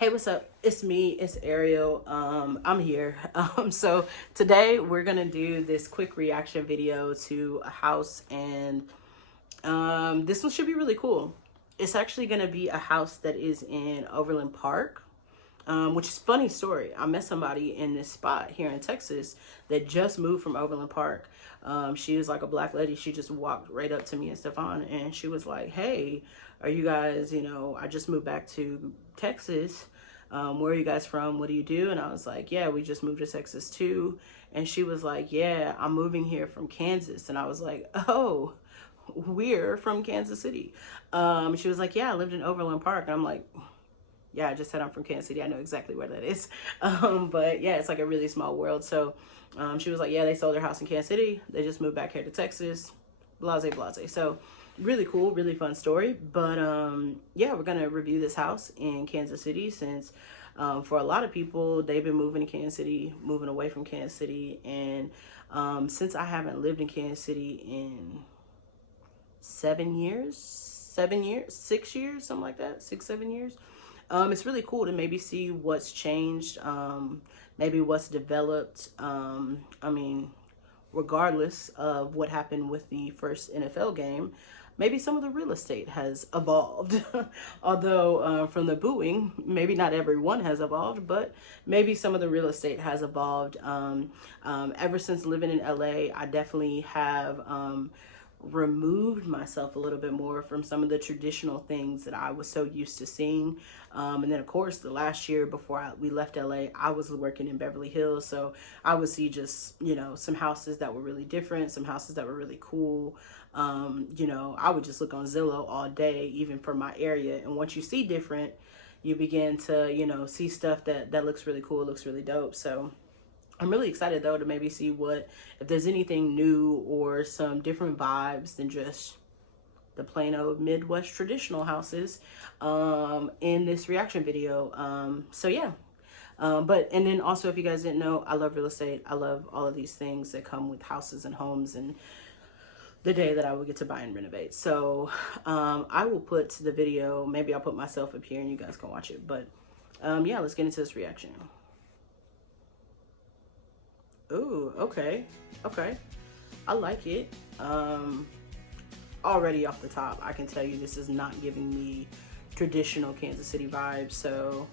Hey, what's up? It's me, it's Ariel. I'm here. So today we're gonna do this quick reaction video to a house, and this one should be really cool. It's actually gonna be a house that is in Overland Park, which is a funny story. I met somebody in this spot here in Texas that just moved from Overland Park. She was like a black lady. She just walked right up to me and Stefan, and she was like, "Hey, are you guys, I just moved back to Texas. Where are you guys from? What do you do?" And I was like, "Yeah, we just moved to Texas too." And she was like, "Yeah, I'm moving here from Kansas." And I was like, "Oh, we're from Kansas City." She was like, "Yeah, I lived in Overland Park." And I'm like, "Yeah, I just said I'm from Kansas City. I know exactly where that is." But yeah, it's like a really small world. So she was like, "Yeah, they sold their house in Kansas City. They just moved back here to Texas. Blase, blase." So really cool, really fun story. But yeah, we're gonna review this house in Kansas City since for a lot of people, they've been moving to Kansas City, moving away from Kansas City. And since I haven't lived in Kansas City in 7 years, 6 years, something like that, 6, 7 years. It's really cool to maybe see what's changed, maybe what's developed. I mean, regardless of what happened with the first NFL game, maybe some of the real estate has evolved. Although from the booing, maybe not everyone has evolved, but maybe some of the real estate has evolved. Ever since living in LA, I definitely have removed myself a little bit more from some of the traditional things that I was so used to seeing. And then of course the last year before we left LA, I was working in Beverly Hills. So I would see just, some houses that were really different, some houses that were really cool. I would just look on Zillow all day, even for my area. And once you see different, you begin to, see stuff that looks really cool, looks really dope. So I'm really excited though to maybe see if there's anything new or some different vibes than just the plain old Midwest traditional houses in this reaction video. So yeah. And then also, if you guys didn't know, I love real estate. I love all of these things that come with houses and homes and the day that I will get to buy and renovate. So I will put the video, maybe I'll put myself up here and you guys can watch it. But yeah, let's get into this reaction. Ooh, okay. Okay. I like it. Already off the top, I can tell you this is not giving me traditional Kansas City vibes. So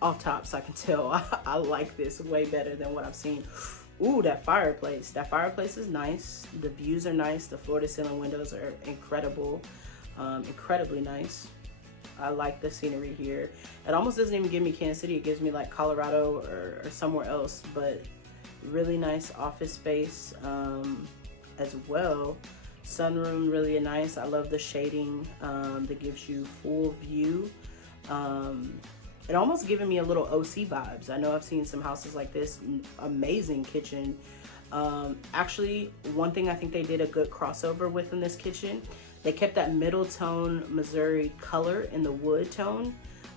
off tops, I can tell I like this way better than what I've seen. Ooh, that fireplace. That fireplace is nice. The views are nice. The floor to ceiling windows are incredible. Incredibly nice. I like the scenery here. It almost doesn't even give me Kansas City. It gives me like Colorado or somewhere else, but really nice office space as well. Sunroom, really nice. I love the shading that gives you full view. It almost giving me a little OC vibes. I know I've seen some houses like this. Amazing kitchen. Actually, one thing I think they did a good crossover with in this kitchen, they kept that middle tone Missouri color in the wood tone,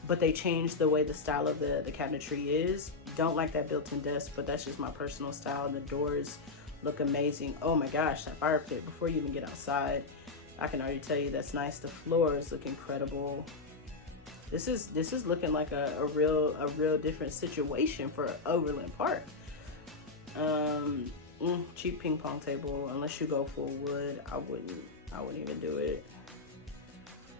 but they changed the way the style of the cabinetry is. Don't like that built-in desk, but that's just my personal style. The doors look amazing. Oh my gosh, that fire pit before you even get outside, I can already tell you that's nice. The floors look incredible. This is looking like a real different situation for Overland Park. Cheap ping pong table. Unless you go full wood, I wouldn't even do it.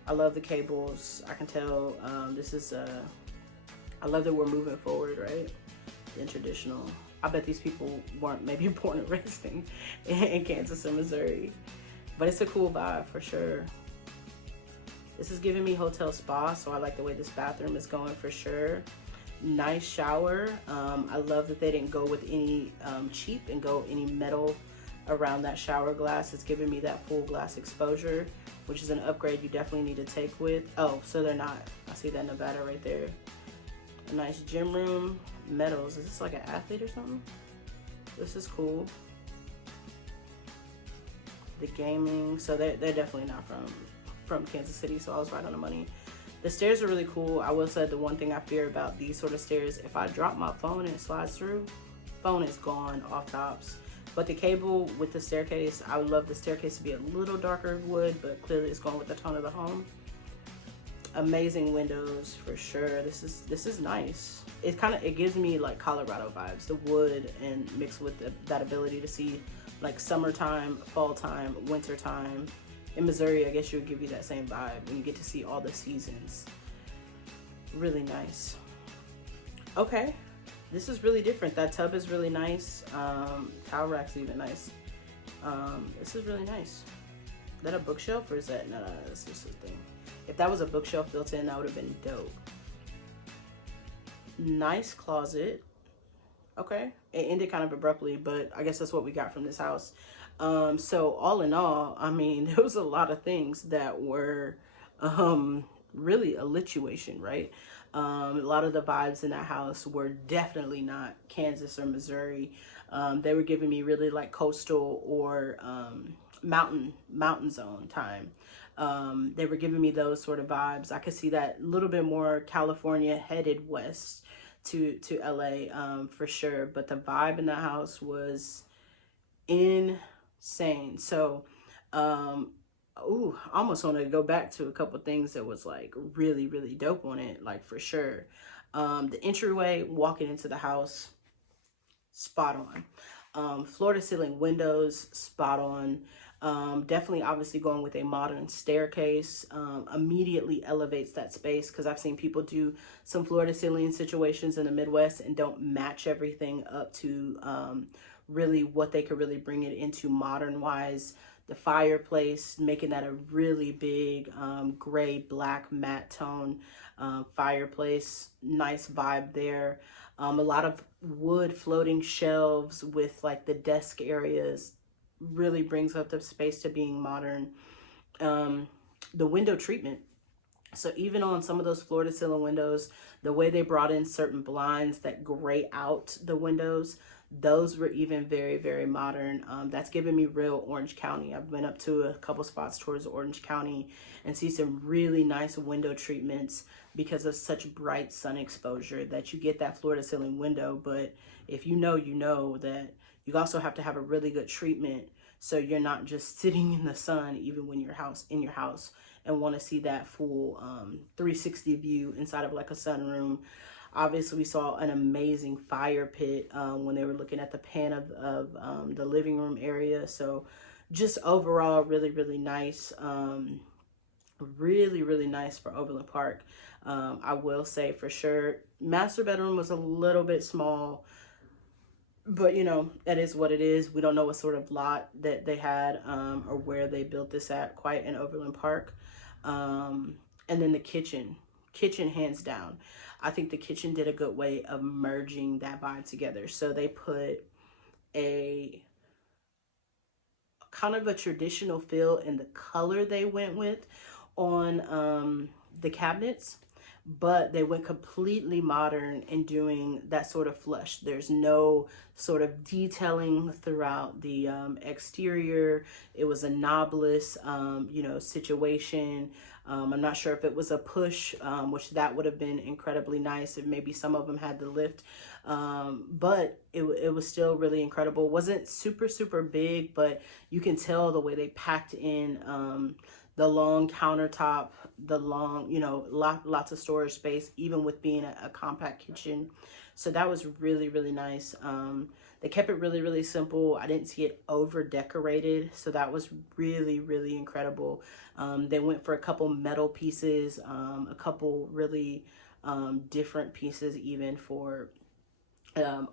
I love the cables. I can tell I love that we're moving forward, right? In traditional. I bet these people weren't maybe born and raised in Kansas or Missouri, but it's a cool vibe for sure. This is giving me hotel spa, so I like the way this bathroom is going for sure. Nice shower. I love that they didn't go with any cheap and go any metal around that shower glass. It's giving me that full glass exposure, which is an upgrade you definitely need to take with. Oh, so they're not. I see that Nevada right there. A nice gym room. Metals. Is this like an athlete or something? This is cool. The gaming. So they're definitely not from Kansas City, so I was right on the money. The stairs are really cool. I will say the one thing I fear about these sort of stairs, if I drop my phone and it slides through, phone is gone off tops. But the cable with the staircase, I would love the staircase to be a little darker wood, but clearly it's going with the tone of the home. Amazing windows for sure. This is nice. It gives me like Colorado vibes, the wood, and mixed with that ability to see like summertime, fall time, winter time. In Missouri, I guess you would give you that same vibe when you get to see all the seasons. Really nice. Okay, this is really different. That tub is really nice. Towel rack's even nice. This is really nice. Is that a bookshelf or is that, no, that's just a thing. If that was a bookshelf built in, that would have been dope. Nice closet. Okay, it ended kind of abruptly, but I guess that's what we got from this house. So all in all, I mean, there was a lot of things that were really a lituation, right? A lot of the vibes in that house were definitely not Kansas or Missouri. They were giving me really like coastal or mountain zone time. They were giving me those sort of vibes. I could see that a little bit more California headed west to LA for sure. But the vibe in the house was insane. So, ooh, I almost want to go back to a couple things that was like really, really dope on it, like for sure. The entryway, walking into the house, spot on. Floor to ceiling windows, spot on. Definitely obviously going with a modern staircase immediately elevates that space, because I've seen people do some floor to ceiling situations in the Midwest and don't match everything up to really what they could really bring it into modern wise. The fireplace, making that a really big gray black matte tone fireplace, nice vibe there. A lot of wood floating shelves with like the desk areas, really brings up the space to being modern. The window treatment, so even on some of those floor to ceiling windows, the way they brought in certain blinds that gray out the windows, those were even very, very modern. That's given me real Orange County. I've been up to a couple spots towards Orange County and see some really nice window treatments because of such bright sun exposure that you get that floor to ceiling window. But if you know that you also have to have a really good treatment, so you're not just sitting in the sun even when you're in your house and want to see that full 360 view inside of like a sunroom. Obviously, we saw an amazing fire pit when they were looking at the pan of the living room area. So just overall, really, really nice. Really, really nice for Overland Park. I will say for sure, master bedroom was a little bit small, but you know, that is what it is. We don't know what sort of lot that they had or where they built this at quite in Overland Park. And then the kitchen hands down. I think the kitchen did a good way of merging that vibe together. So they put a kind of a traditional feel in the color they went with on the cabinets, but they went completely modern in doing that sort of flush. There's no sort of detailing throughout the exterior. It was a knobless, you know, situation. I'm not sure if it was a push, which that would have been incredibly nice if maybe some of them had the lift. But it was still really incredible. It wasn't super, super big, but you can tell the way they packed in the long countertop, the long, you know, lots of storage space, even with being a compact kitchen. So that was really, really nice. They kept it really, really simple. I didn't see it over decorated. So that was really, really incredible. They went for a couple metal pieces, a couple really different pieces even for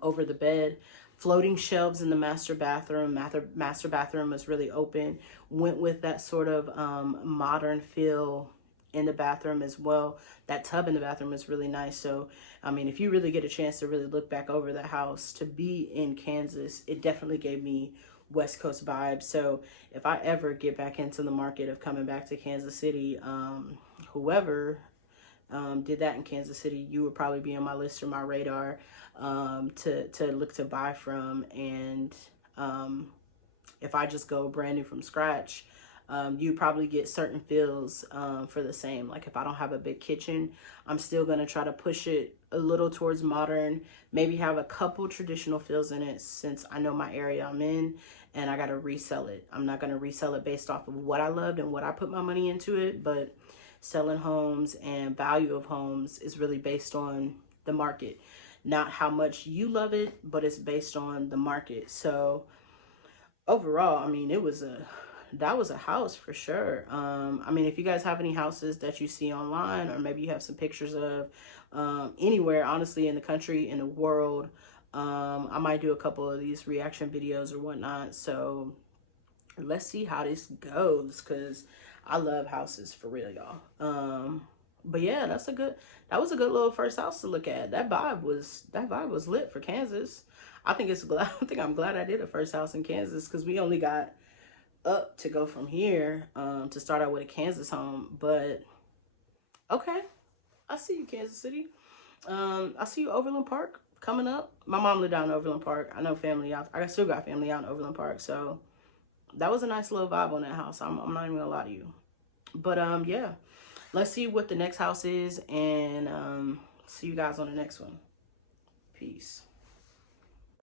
over the bed. Floating shelves in the master bathroom. Master bathroom was really open. Went with that sort of modern feel in the bathroom as well. That tub in the bathroom is really nice. So, I mean, if you really get a chance to really look back over the house, to be in Kansas, it definitely gave me West Coast vibes. So if I ever get back into the market of coming back to Kansas City, whoever did that in Kansas City, you would probably be on my list or my radar to look to buy from. And if I just go brand new from scratch, you probably get certain feels for the same. Like if I don't have a big kitchen, I'm still going to try to push it a little towards modern, maybe have a couple traditional feels in it, since I know my area I'm in and I got to resell it. I'm not going to resell it based off of what I loved and what I put my money into it, but selling homes and value of homes is really based on the market, not how much you love it, but it's based on the market. So overall, I mean, that was a house for sure. I mean, if you guys have any houses that you see online, or maybe you have some pictures of anywhere, honestly, in the country, in the world, I might do a couple of these reaction videos or whatnot. So let's see how this goes, because I love houses for real, y'all. But yeah, that was a good little first house to look at. That vibe was lit for Kansas. I think I think I'm glad I did a first house in Kansas, because we only got up to go from here to start out with a Kansas home. But okay, I see you, Kansas City. I see you, Overland Park, coming up. My mom lived down in Overland Park. I know family out. I still got family out in Overland Park, so that was a nice little vibe on that house. I'm not even gonna lie to you. But yeah, let's see what the next house is, and see you guys on the next one. Peace.